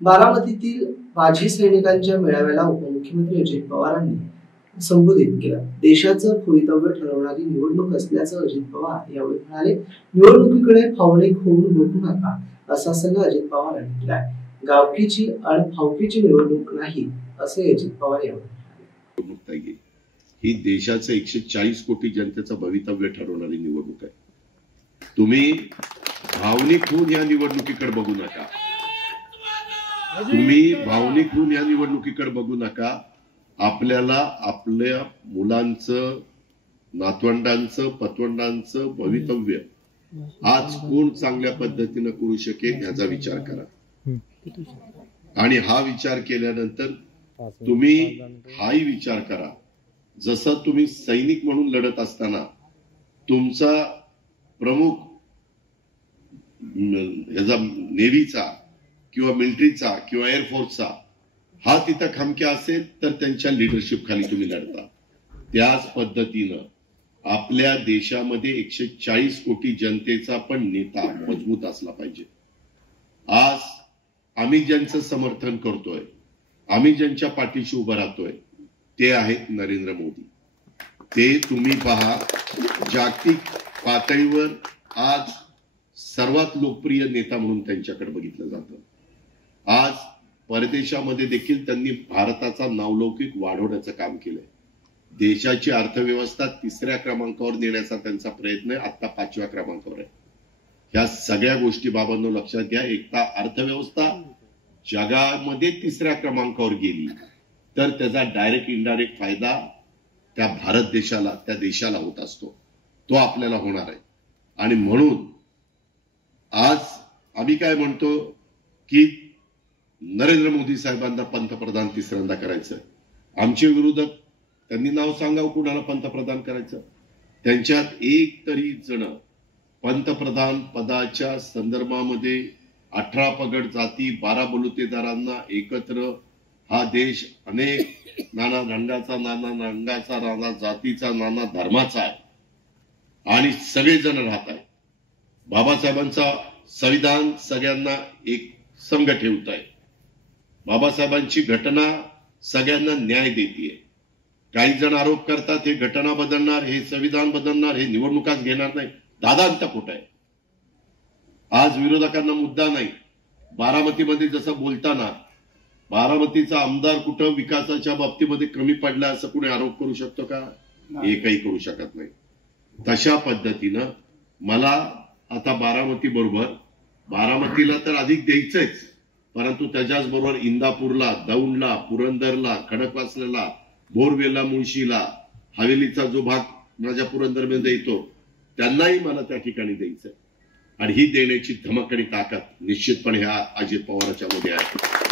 बारामतीतील माजी सैनिकांच्या मेळाव्याला उपमुख्यमंत्री अजित पवारांनी संबोधित केलं। देशाचं भवितव्य ठरवणारी निवडणूक असल्याचं अजित पवार यावेळी म्हणाले। निवडणुकीकडे भावनिक होऊन बघू नका असा सल्ला अजित पवारांनी दिलाय। गावकीची आणि भावकीची निवडणूक नाही असे अजित पवार यावेळी म्हणाले। ही देशाचं 140 कोटी जनतेचं भवितव्य ठरवणारी निवडणूक आहे। तुम्ही भावनिक होऊन या निवडणुकीकडे बघू नका। तुम्ही भावनिक होऊन या निवडणुकीकडे बघू नका। आपल्याला आपल्या मुलांचं, नातवंडांचं, पतवंडांचं भवितव्य आज कोण चांगल्या पद्धतीने करू शकेल याचा विचार करा। आणि हा विचार केल्यानंतर तुम्ही हाही विचार करा, जसं तुम्ही सैनिक म्हणून लढत असताना तुमचा प्रमुख ह्याचा नेव्हीचा किंवा मिलिटरीचा किंवा एअरफोर्सचा हा तिथं खमक्या असेल तर त्यांच्या लिडरशिप खाली तुम्ही लढता। त्याच पद्धतीनं आपल्या देशामध्ये 140 कोटी जनतेचा पण नेता मजबूत असला पाहिजे। आज आम्ही ज्यांचं समर्थन करतोय, आम्ही ज्यांच्या पाठीशी उभं राहतोय ते आहेत नरेंद्र मोदी। ते तुम्ही पहा, जागतिक पातळीवर आज सर्वात लोकप्रिय नेता म्हणून त्यांच्याकडे बघितलं जातं। आज परदेशामध्ये देखील त्यांनी भारताचा नावलौकिक वाढवण्याचं काम केलंय। देशाची अर्थव्यवस्था 3ऱ्या क्रमांकावर नेण्याचा त्यांचा प्रयत्न आहे, आता 5व्या क्रमांकावर आहे। ह्या सगळ्या गोष्टी बाबांनो लक्षात घ्या। एकदा अर्थव्यवस्था जगामध्ये 3ऱ्या क्रमांकावर गेली तर त्याचा डायरेक्ट इनडायरेक्ट फायदा त्या भारत देशाला, त्या देशाला होत असतो, तो आपल्याला होणार आहे। आणि म्हणून आज आम्ही काय म्हणतो की नरेंद्र मोदी साहेबांना पंतप्रधान 3ऱ्यांदा करायचं। आमचे विरोधक त्यांनी नाव सांगावं कुणाला पंतप्रधान करायचं। त्यांच्यात एक तरी जण पंतप्रधान पदाच्या संदर्भामध्ये 18 पगड जाती, 12 बलुतेदारांना एकत्र हा देश अनेक नाना रंगाचा, नाना जातीचा, नाना धर्माचा आहे आणि सगळेजण राहत आहेत। बाबासाहेबांचा संविधान सगळ्यांना एक संघ ठेवत आहे। बाबासाहेबांची घटना सगळ्यांना न्याय देतीये। काही जण आरोप करतात हे घटना बदलणार, हे संविधान बदलणार, हे निवडणुकाच घेणार नाही। दादांत कुठं आहे? आज विरोधकांना मुद्दा नाही। बारामतीमध्ये जसं बोलताना बारामतीचा आमदार कुठं विकासाच्या बाबतीमध्ये कमी पडला असं कुणी आरोप करू शकतो का? एकही करू शकत नाही। तशा पद्धतीनं मला आता बारामती बरोबर, बारामतीला तर अधिक द्यायचंच, परंतु त्याच्याच बरोबर इंदापूरला, दौंडला, पुरंदरला, खडकवासल्याला, बोरवेला, मुळशीला, हवेलीचा जो भाग माझ्या पुरंदरमध्ये येतो त्यांनाही मला त्या ठिकाणी द्यायचं। आणि ही देण्याची धमक आणि ताकद निश्चितपणे ह्या अजित पवारांच्या मध्ये आहे।